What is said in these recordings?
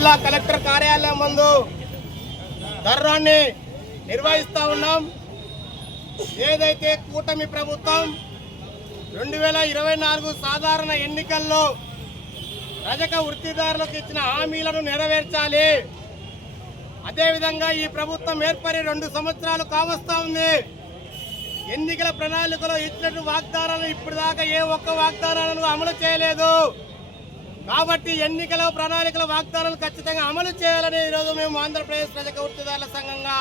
జిల్లా కలెక్టర్ కార్యాలయం ముందు ధర్నాన్ని నిర్వహిస్తూ ఉన్నాం. ఏదైతే కూటమి ప్రభుత్వం 2024 సాధారణ ఎన్నికల్లో రజక వృత్తిదారులకు ఇచ్చిన హామీలను నెరవేర్చాలి. అదేవిధంగా ఈ ప్రభుత్వం ఏర్పడి 2 సంవత్సరాలు కావస్తా ఉంది. ఎన్నికల ప్రణాళికలో ఇచ్చినట్టు వాగ్దానాలను ఇప్పటిదాకా ఏ ఒక్క వాగ్దానాలను అమలు చేయలేదు. కాబట్టి ఎన్నికల ప్రణాళికల వాగ్దానాలు ఖచ్చితంగా అమలు చేయాలని ఈరోజు మేము ఆంధ్రప్రదేశ్ రజక వృత్తిదారుల సంఘంగా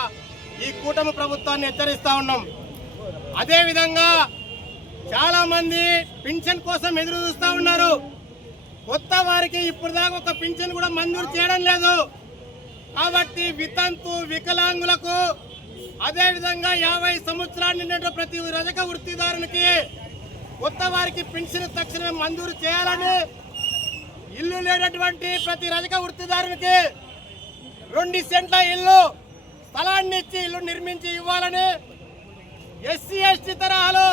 ఈ కూటమి ప్రభుత్వాన్ని హెచ్చరిస్తా ఉన్నాం. అదేవిధంగా చాలా మంది పింఛన్ కోసం ఎదురు చూస్తూ ఉన్నారు. కొత్త వారికి ఇప్పుడు దాకా ఒక పింఛన్ కూడా మంజూరు చేయడం లేదు. కాబట్టి వితంతు వికలాంగులకు అదేవిధంగా 50 సంవత్సరాలు నిండిన ప్రతి రజక వృత్తిదారునికి కొత్త వారికి పింఛన్ తక్షణమే మంజూరు చేయాలని, ఇల్లు లేనటువంటి ప్రతి రజక వృత్తిదారునికి 2 సెంట్ల ఇల్లు స్థలాన్ని ఇచ్చి ఇల్లు నిర్మించి ఇవ్వాలని, ఎస్సీ ఎస్టీ తరహాలో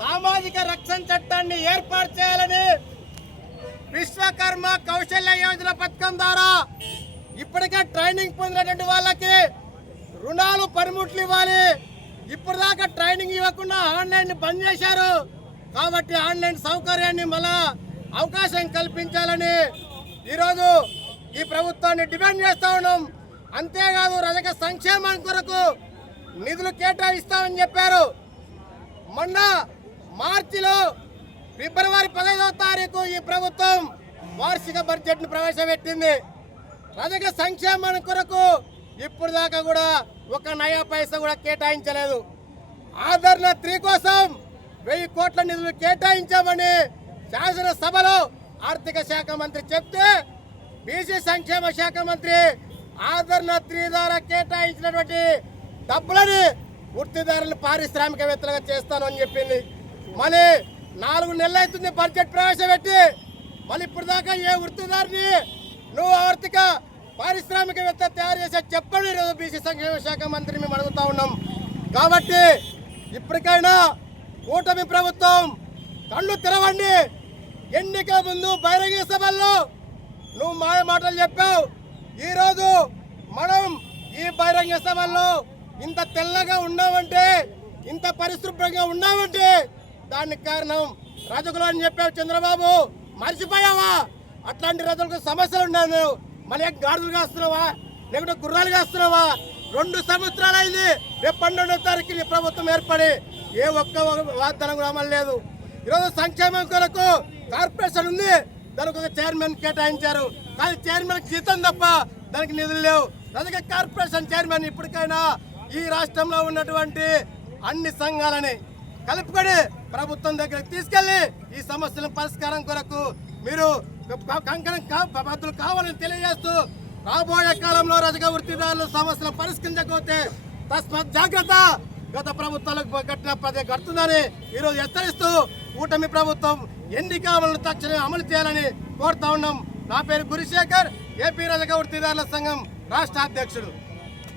సామాజిక రక్షణ చట్టాన్ని ఏర్పాటు చేయాలని, విశ్వకర్మ కౌశల్య యోజన పథకం ద్వారా ఇప్పటికే ట్రైనింగ్ పొందినటువంటి వాళ్ళకి రుణాలు పనిముట్లు ఇవ్వాలి. ఇప్పటిదాకా ట్రైనింగ్ ఇవ్వకుండా ఆన్లైన్ బంద్ చేశారు. కాబట్టి ఆన్లైన్ సౌకర్యాన్ని మళ్ళా అవకాశం కల్పించాలని ఈరోజు ఈ ప్రభుత్వాన్ని డిమాండ్ చేస్తా ఉన్నాం. అంతేకాదు రజక సంక్షేమం కొరకు నిధులు కేటాయిస్తామని చెప్పారు. మొన్న మార్చిలో ఫిబ్రవరి 15వ తారీఖు ఈ ప్రభుత్వం వార్షిక బడ్జెట్ను ప్రవేశపెట్టింది. రజక సంక్షేమం కొరకు ఇప్పుడు దాకా కూడా ఒక నయా పైసా కూడా కేటాయించలేదు. ఆదరణ 3 కోసం 1000 కోట్ల నిధులు కేటాయించామని శాసనసభలో ఆర్థిక శాఖ మంత్రి చెప్తే, బీసీ సంక్షేమ శాఖ మంత్రి ఆదరణ 3 ద్వారా కేటాయించినటువంటి డబ్బులని వృత్తిదారులను పారిశ్రామికవేత్తలుగా చేస్తానని చెప్పింది. మళ్ళీ 4 నెలలు అవుతుంది బడ్జెట్ ప్రవేశపెట్టి, మళ్ళీ ఇప్పుడు దాకా ఏ వృత్తిదారుని నువ్వు ఆర్థిక పారిశ్రామికవేత్త తయారు చేసే చెప్పండి. ఈరోజు బీసీ సంక్షేమ శాఖ మంత్రిని మేము అడుగుతా ఉన్నాం. కాబట్టి ఇప్పటికైనా కూటమి ప్రభుత్వం కళ్ళు తెరవండి. ఎన్నికల ముందు బహిరంగ సభల్లో నువ్వు మాయ మాటలు చెప్పావు. ఈరోజు మనం ఈ బహిరంగ సభల్లో ఇంత తెల్లగా ఉన్నామంటే, ఇంత పరిశుభ్రంగా ఉన్నామంటే దానికి కారణం రజకులు అని చెప్పావు చంద్రబాబు. మర్చిపోయావా? అట్లాంటి రజకులకు సమస్యలు ఉన్నాయి. మళ్ళీ గాడిదలు కాస్తున్నావా, లేకుంటే గుర్రాలు కాస్తున్నావా? 2 సంవత్సరాలు అయింది. రేపు 12వ తారీఖు ఈ ప్రభుత్వం ఏర్పడి ఏ ఒక్క వాగ్దానం కూడా అమలు లేదు. ఈరోజు సంక్షేమం కొరకు కార్పొరేషన్ ఉంది, దానికి ఒక చైర్మన్ కేటాయించారు. కానీ చైర్మన్ జీతం తప్ప దానికి నిధులు లేవు. రజక కార్పొరేషన్ చైర్మన్ ఇప్పటికైనా ఈ రాష్ట్రంలో ఉన్నటువంటి అన్ని సంఘాలని కలుపుకొని ప్రభుత్వం దగ్గరికి తీసుకెళ్లి ఈ సమస్యల పరిష్కారం కొరకు మీరు బద్దులు కావాలని తెలియజేస్తూ, రాబోయే కాలంలో రజక వృత్తిదారుల సమస్యలు పరిష్కరించకపోతే తస్మాత్ జాగ్రత్త, గత ప్రభుత్వాలకు కట్టిన పదే కడుతుందని ఈరోజు హెచ్చరిస్తూ కూటమి ప్రభుత్వం ఎన్నికలను తక్షణమే అమలు చేయాలని కోరుతా ఉన్నాం. నా పేరు గురిశేఖర్, ఏపీ రజక వృత్తిదారుల సంఘం రాష్ట్ర అధ్యక్షుడు.